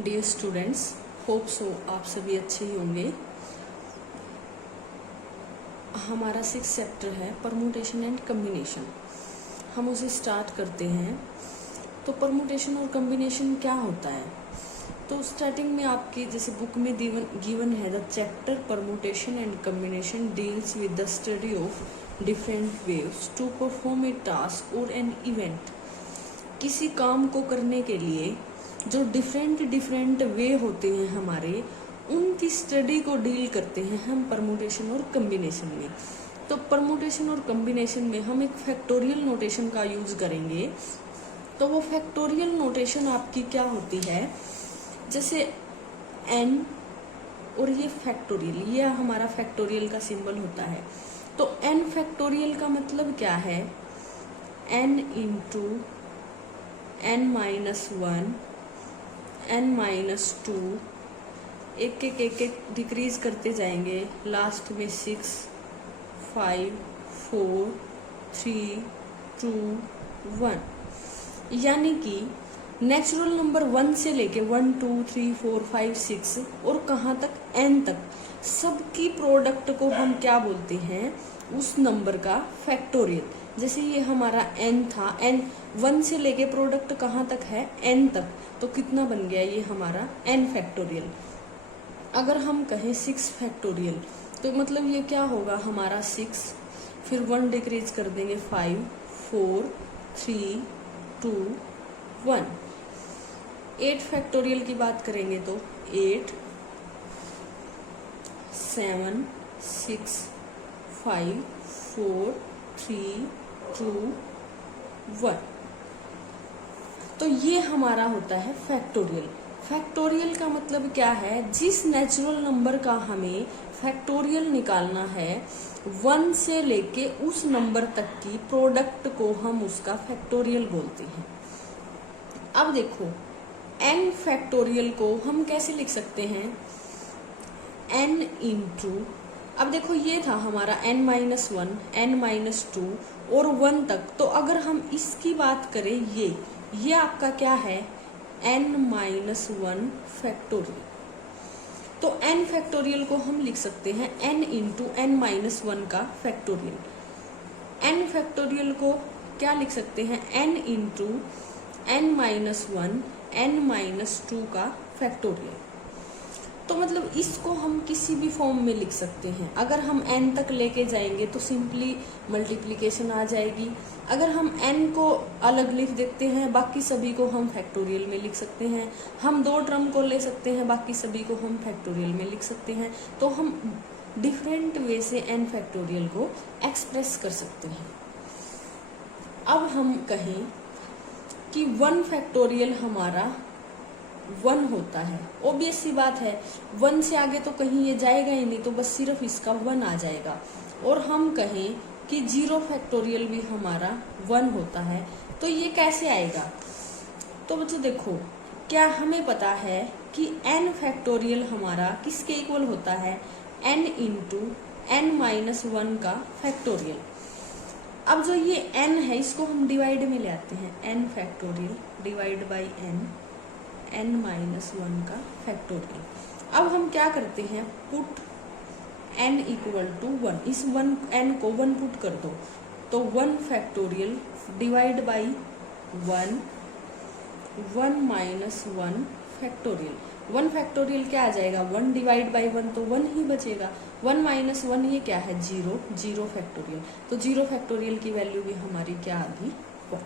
Dear students, hope so आप सभी अच्छे ही होंगे। हमारा 6th चैप्टर है परमुटेशन एंड कम्बिनेशन। हम उसे स्टार्ट करते हैं। तो परमुटेशन और कम्बिनेशन क्या होता है? तो स्टार्टिंग में आपकी जैसे बुक में गिवन है, the chapter permutation and combination deals with the study of different ways to perform a task और एन इवेंट। किसी काम को करने के लिए जो डिफरेंट वे होते हैं हमारे, उनकी स्टडी को डील करते हैं हम परमुटेशन और कम्बिनेशन में। तो परमुटेशन और कम्बिनेशन में हम एक फैक्टोरियल नोटेशन का यूज करेंगे। तो वो फैक्टोरियल नोटेशन आपकी क्या होती है, जैसे n और ये फैक्टोरियल, ये हमारा फैक्टोरियल का सिंबल होता है। तो n फैक्टोरियल का मतलब क्या है, n इंटू n-1 n-2, एक डिक्रीज करते जाएंगे, लास्ट में 6 5 4 3 2 1। यानी कि नेचुरल नंबर 1 से लेके 1 2 3 4 5 6 और कहाँ तक n तक सबकी प्रोडक्ट को हम क्या बोलते हैं, उस नंबर का फैक्टोरियल। जैसे ये हमारा n था, n 1 से लेके प्रोडक्ट कहाँ तक है, n तक, तो कितना बन गया ये हमारा n फैक्टोरियल। अगर हम कहें 6 फैक्टोरियल, तो मतलब ये क्या होगा हमारा 6, फिर 1 डिक्रीज कर देंगे 5 4 3 2 1। 8 फैक्टोरियल की बात करेंगे तो 8 7 6 5 4 3 2 1। तो ये हमारा होता है फैक्टोरियल। फैक्टोरियल का मतलब क्या है, जिस नेचुरल नंबर का हमें फैक्टोरियल निकालना है 1 से लेके उस नंबर तक की प्रोडक्ट को हम उसका फैक्टोरियल बोलते हैं। अब देखो n फैक्टोरियल को हम कैसे लिख सकते हैं, n इंटू, अब देखो ये था हमारा n-1 n-2 और 1 तक। तो अगर हम इसकी बात करें, ये आपका क्या है, n-1 फैक्टोरियल। तो n फैक्टोरियल को हम लिख सकते हैं n इंटू n-1 का फैक्टोरियल। n फैक्टोरियल को क्या लिख सकते हैं, n इंटू n-1 n-2 का फैक्टोरियल। तो मतलब इसको हम किसी भी फॉर्म में लिख सकते हैं। अगर हम n तक लेके जाएंगे तो सिंपली मल्टीप्लिकेशन आ जाएगी। अगर हम n को अलग लिख देते हैं, बाकी सभी को हम फैक्टोरियल में लिख सकते हैं। हम 2 टर्म को ले सकते हैं, बाकी सभी को हम फैक्टोरियल में लिख सकते हैं। तो हम डिफरेंट वे से n फैक्टोरियल को एक्सप्रेस कर सकते हैं। अब हम कहें कि 1 फैक्टोरियल हमारा 1 होता है, ऑब्वियस सी बात है, 1 से आगे तो कहीं ये जाएगा ही नहीं, तो बस सिर्फ इसका 1 आ जाएगा। और हम कहें कि 0 फैक्टोरियल भी हमारा 1 होता है, तो ये कैसे आएगा। तो बच्चों देखो, क्या हमें पता है कि n फैक्टोरियल हमारा किसके इक्वल होता है, n इंटू n-1 का फैक्टोरियल। अब जो ये n है, इसको हम डिवाइड में ले आते हैं, n factorial divide by n-1 का फैक्टोरियल। अब हम क्या करते हैं, पुट n इक्वल टू 1, इस n को 1 पुट कर दो, तो 1 factorial divide by 1 1 factorial. 1 factorial क्या आ जाएगा, 1 डिवाइड बाई 1, तो 1 ही बचेगा। 1-1 ये क्या है, 0 फैक्टोरियल। तो 0 फैक्टोरियल की वैल्यू भी हमारी क्या आ गई, 1।